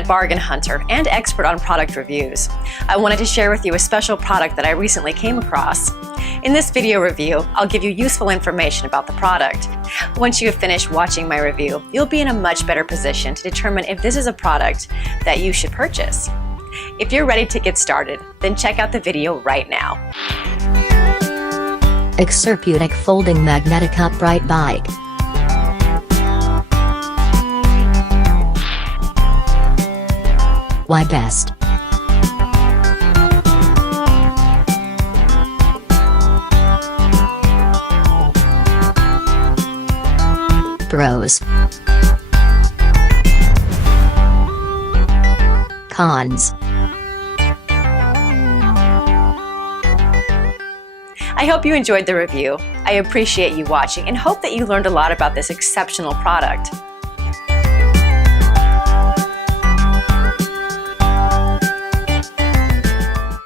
bargain hunter and expert on product reviews. I wanted to share with you a special product that I recently came across. In this video review, I'll give you useful information about the product. Once you have finished watching my review, you'll be in a much better position to determine if this is a product that you should purchase. If you're ready to get started, then check out the video right now. Exerpeutic Folding Magnetic Upright Bike. Why best? Pros. Cons. I hope you enjoyed the review. I appreciate you watching and hope that you learned a lot about this exceptional product.